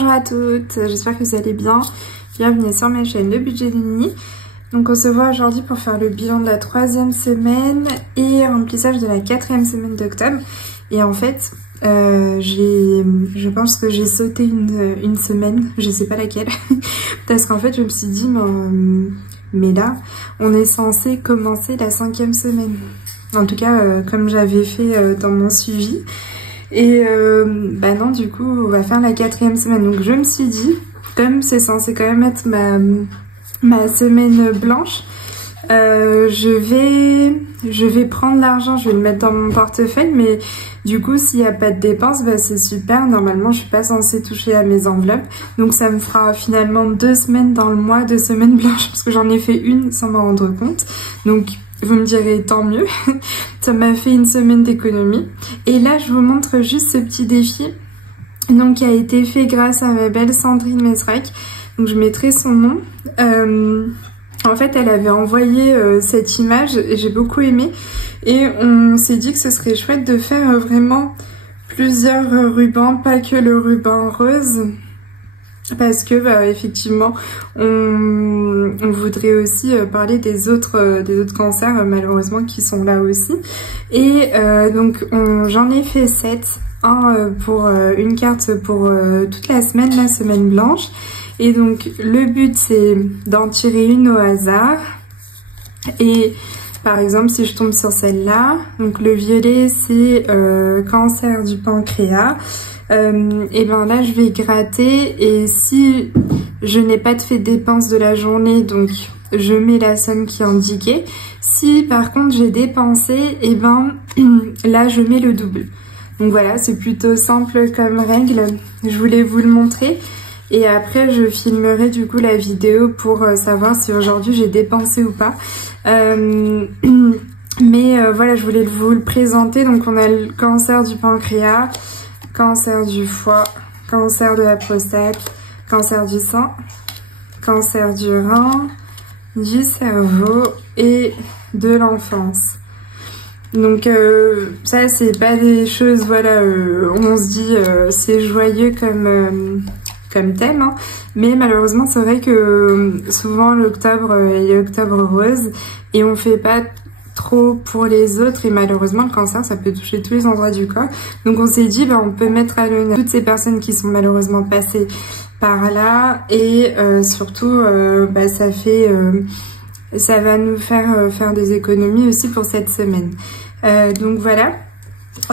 Bonjour à toutes, j'espère que vous allez bien. Bienvenue sur ma chaîne Le Budget d'Uni. Donc on se voit aujourd'hui pour faire le bilan de la 3e semaine et remplissage de la 4e semaine d'octobre. Et en fait, je pense que j'ai sauté une semaine, je sais pas laquelle, parce qu'en fait je me suis dit, mais là, on est censé commencer la 5e semaine. En tout cas, comme j'avais fait dans mon suivi. Et bah non, du coup, on va faire la 4e semaine. Donc je me suis dit, comme c'est censé quand même être ma semaine blanche, je vais prendre l'argent, je vais le mettre dans mon portefeuille, mais du coup, s'il n'y a pas de dépenses, bah c'est super. Normalement, je suis pas censée toucher à mes enveloppes. Donc ça me fera finalement 2 semaines dans le mois, 2 semaines blanches, parce que j'en ai fait une sans m'en rendre compte. Donc vous me direz tant mieux, ça m'a fait une semaine d'économie. Et là je vous montre juste ce petit défi donc, qui a été fait grâce à ma belle Sandrine Mesrac. Donc je mettrai son nom. En fait elle avait envoyé cette image et j'ai beaucoup aimé. Et on s'est dit que ce serait chouette de faire vraiment plusieurs rubans, pas que le ruban rose. Parce que bah, effectivement on voudrait aussi parler des autres cancers malheureusement qui sont là aussi. Et donc j'en ai fait 7, pour une carte pour toute la semaine blanche. Et donc le but c'est d'en tirer une au hasard. Et par exemple si je tombe sur celle-là, donc le violet c'est cancer du pancréas. Et ben là je vais gratter et si je n'ai pas fait de dépenses de la journée, donc je mets la somme qui est indiquée. Si par contre j'ai dépensé, et ben là je mets le double. Donc voilà, c'est plutôt simple comme règle, je voulais vous le montrer. Et après je filmerai du coup la vidéo pour savoir si aujourd'hui j'ai dépensé ou pas. Mais voilà, je voulais vous le présenter. Donc on a le cancer du pancréas, cancer du foie, cancer de la prostate, cancer du sein, cancer du rein, du cerveau et de l'enfance. Donc ça c'est pas des choses, voilà, on se dit c'est joyeux comme thème, hein. Mais malheureusement c'est vrai que souvent l'octobre est octobre rose et on fait pas trop pour les autres, et malheureusement le cancer ça peut toucher tous les endroits du corps. Donc on s'est dit bah, on peut mettre à l'honneur toutes ces personnes qui sont malheureusement passées par là, et surtout bah, ça va nous faire des économies aussi pour cette semaine. Donc voilà.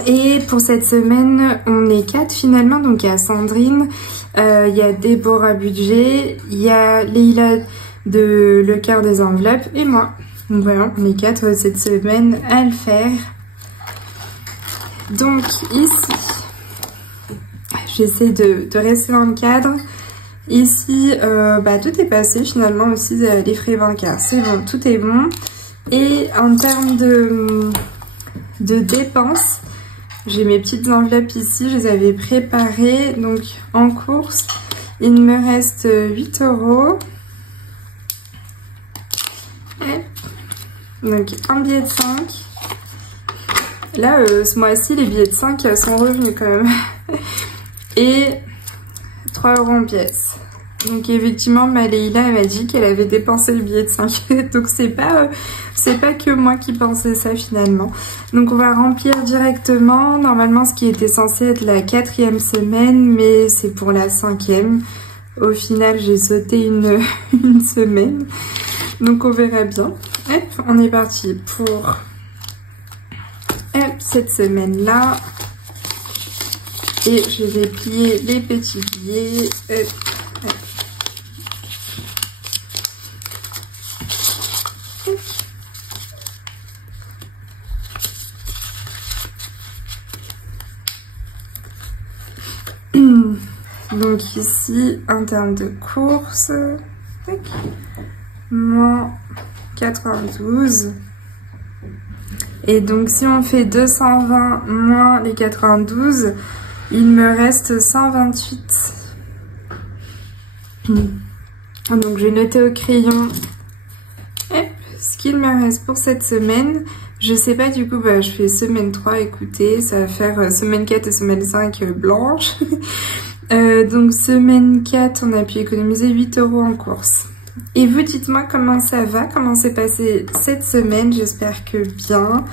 Et pour cette semaine on est 4 finalement. Donc il y a Sandrine, il y a Déborah Budget, il y a Leïla de Le Cœur des Enveloppes et moi. Donc voilà, on est 4 cette semaine à le faire. Donc ici, j'essaie de rester dans le cadre. Ici, bah, tout est passé finalement aussi, les frais bancaires. C'est bon, tout est bon. Et en termes de dépenses, j'ai mes petites enveloppes ici, je les avais préparées. Donc en course, il me reste 8 €. Donc un billet de 5. Là ce mois-ci les billets de 5 sont revenus quand même. Et 3 € en pièces. Donc effectivement ma Leïla elle m'a dit qu'elle avait dépensé le billet de 5. Donc c'est pas que moi qui pensais ça finalement. Donc on va remplir directement. Normalement ce qui était censé être la 4e semaine, mais c'est pour la 5e. Au final j'ai sauté une semaine. Donc on verra bien. Hop, on est parti pour cette semaine-là. Et je vais plier les petits billets. Donc ici, en termes de course, moins 92. Et donc si on fait 220 moins les 92, il me reste 128. Donc je vais noter au crayon ce qu'il me reste pour cette semaine. Je sais pas, du coup bah, je fais semaine 3, écoutez, ça va faire semaine 4 et semaine 5 blanche. Donc semaine 4, on a pu économiser 8 € en course. Et vous, dites-moi comment ça va, comment s'est passé cette semaine, j'espère que bien.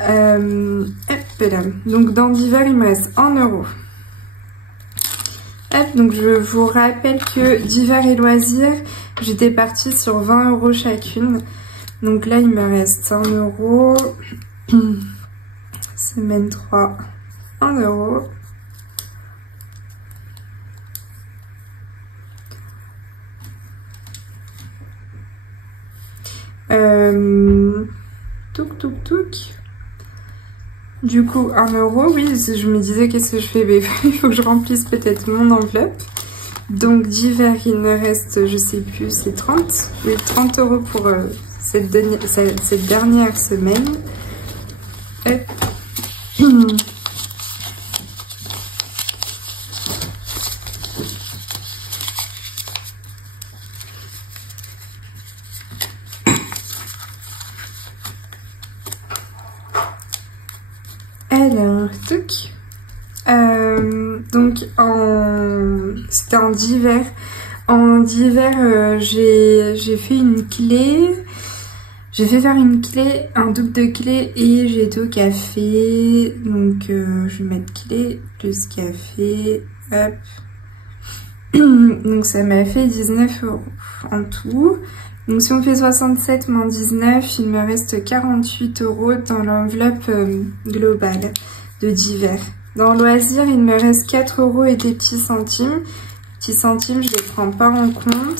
Hop là. Donc dans divers, il me reste 1 €. Hop, donc je vous rappelle que divers et loisirs, j'étais partie sur 20 € chacune. Donc là, il me reste 1 €. Semaine 3, 1 €. Touk. Du coup, 1 €, oui, je me disais qu'est-ce que je fais, mais il faut que je remplisse peut-être mon enveloppe. Donc divers, il me reste, je sais plus, c'est 30. J'ai 30 € pour cette dernière semaine. Hop. Alors, toc. Donc c'était en divers. En divers, j'ai fait une clé. J'ai fait faire une clé, un double de clé et j'ai été au café. Donc je vais mettre clé plus café. Hop. Donc ça m'a fait 19 € en tout. Donc si on fait 67 moins 19, il me reste 48 € dans l'enveloppe globale de divers. Dans loisirs, il me reste 4 € et des petits centimes. Petits centimes, je les prends pas en compte.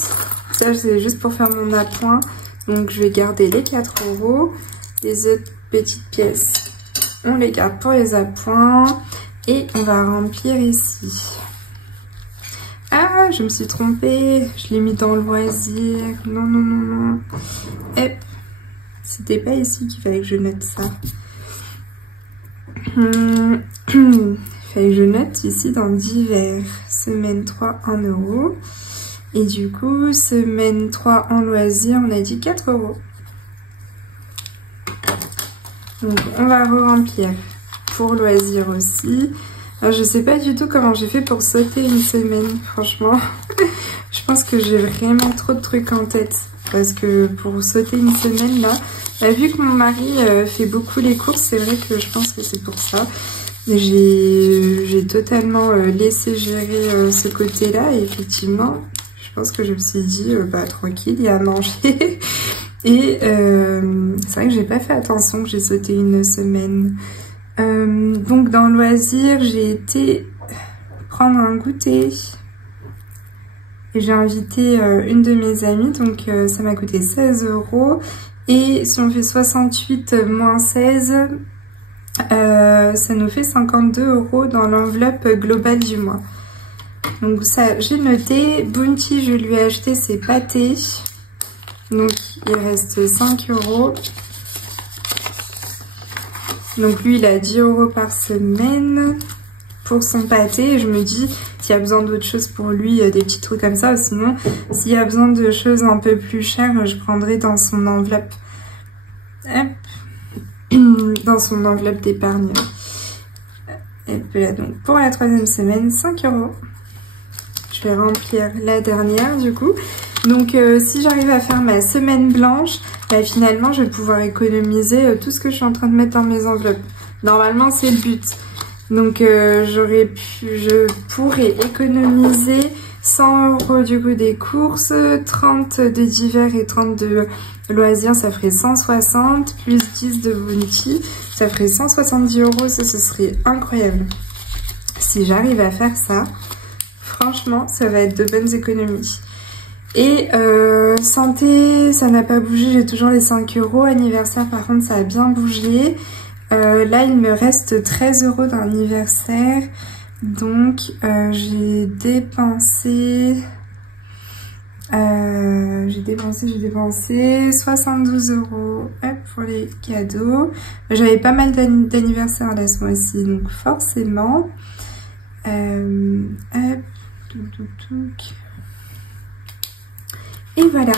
Ça, c'est juste pour faire mon appoint. Donc je vais garder les 4 €. Les autres petites pièces, on les garde pour les appoints. Et on va remplir ici. Ah, je me suis trompée. Je l'ai mis dans le loisir. Non. Hop. C'était pas ici qu'il fallait que je note ça. Il fallait que je note ici dans divers. Semaine 3, 1 €. Et du coup, semaine 3 en loisir, on a dit 4 €. Donc on va re-remplir pour loisir aussi. Alors, je sais pas du tout comment j'ai fait pour sauter une semaine, franchement. Je pense que j'ai vraiment trop de trucs en tête. Parce que pour sauter une semaine là, vu que mon mari fait beaucoup les courses, c'est vrai que je pense que c'est pour ça. J'ai totalement laissé gérer ce côté-là et effectivement, je pense que je me suis dit, bah tranquille, il y a à manger. Et c'est vrai que j'ai pas fait attention que j'ai sauté une semaine. Donc dans le loisir, j'ai été prendre un goûter. Et j'ai invité une de mes amies, donc ça m'a coûté 16 €. Et si on fait 68 moins 16, ça nous fait 52 € dans l'enveloppe globale du mois. Donc ça, j'ai noté. Bounty, je lui ai acheté ses pâtés. Donc il reste 5 €. Donc lui, il a 10 € par semaine pour son pâté. Et je me dis, s'il y a besoin d'autres choses pour lui, des petits trucs comme ça. Ou sinon, s'il y a besoin de choses un peu plus chères, je prendrai dans son enveloppe. Hop. Dans son enveloppe d'épargne. Et puis là, donc, pour la 3e semaine, 5 €. Je vais remplir la dernière, du coup. Donc, si j'arrive à faire ma semaine blanche, bah, finalement, je vais pouvoir économiser tout ce que je suis en train de mettre dans mes enveloppes. Normalement, c'est le but. Donc, je pourrais économiser 100 € du coup des courses, 30 de divers et 30 de loisirs, ça ferait 160, plus 10 de bounty, ça ferait 170 €, ça ce serait incroyable. Si j'arrive à faire ça, franchement, ça va être de bonnes économies. Et santé, ça n'a pas bougé, j'ai toujours les 5 €. Anniversaire, par contre, ça a bien bougé. Là, il me reste 13 € dans l'anniversaire. Donc, j'ai dépensé 72 € pour les cadeaux. J'avais pas mal d'anniversaires là ce mois-ci, donc forcément. Hop, et voilà.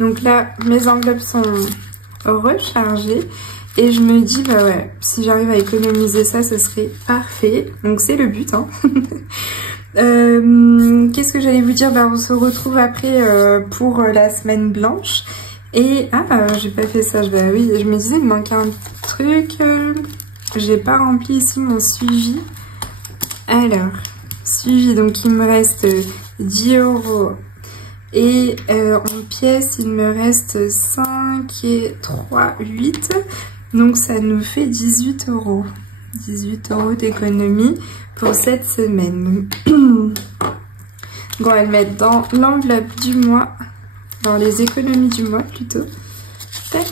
Donc là, mes enveloppes sont rechargées. Et je me dis, bah ouais, si j'arrive à économiser ça, ce serait parfait. Donc c'est le but, hein. Qu'est-ce que j'allais vous dire? On se retrouve après pour la semaine blanche. Et j'ai pas fait ça. Oui, je me disais il me manque un truc. J'ai pas rempli ici mon suivi. Alors, suivi, donc il me reste 10 €. Et en pièces, il me reste 5 et 3, 8. Donc ça nous fait 18 €. 18 € d'économie pour cette semaine. Bon, on va le mettre dans l'enveloppe du mois. Dans les économies du mois plutôt. Tac.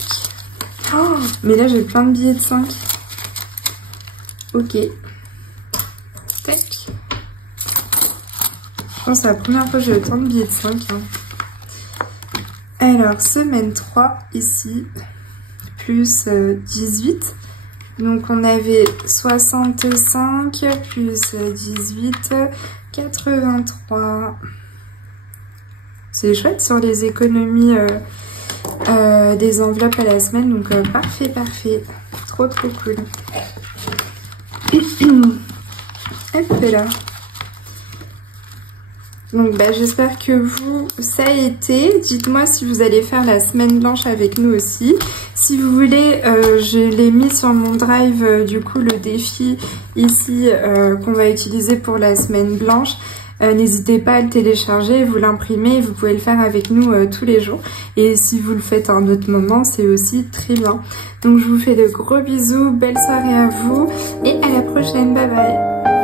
Oh, mais là j'ai plein de billets de 5. Ok. Tac. Je pense que c'est la première fois que j'ai autant de billets de 5. Hein. Alors, semaine 3 ici. Plus 18. Donc on avait 65 plus 18, 83. C'est chouette sur les économies des enveloppes à la semaine. Donc parfait, parfait. Trop trop cool. Hop là. Donc j'espère que vous, ça a été. Dites-moi si vous allez faire la semaine blanche avec nous aussi. Si vous voulez, je l'ai mis sur mon drive, du coup, le défi ici qu'on va utiliser pour la semaine blanche. N'hésitez pas à le télécharger, vous l'imprimer, vous pouvez le faire avec nous tous les jours. Et si vous le faites à un autre moment, c'est aussi très bien. Donc je vous fais de gros bisous, belle soirée à vous et à la prochaine, bye bye.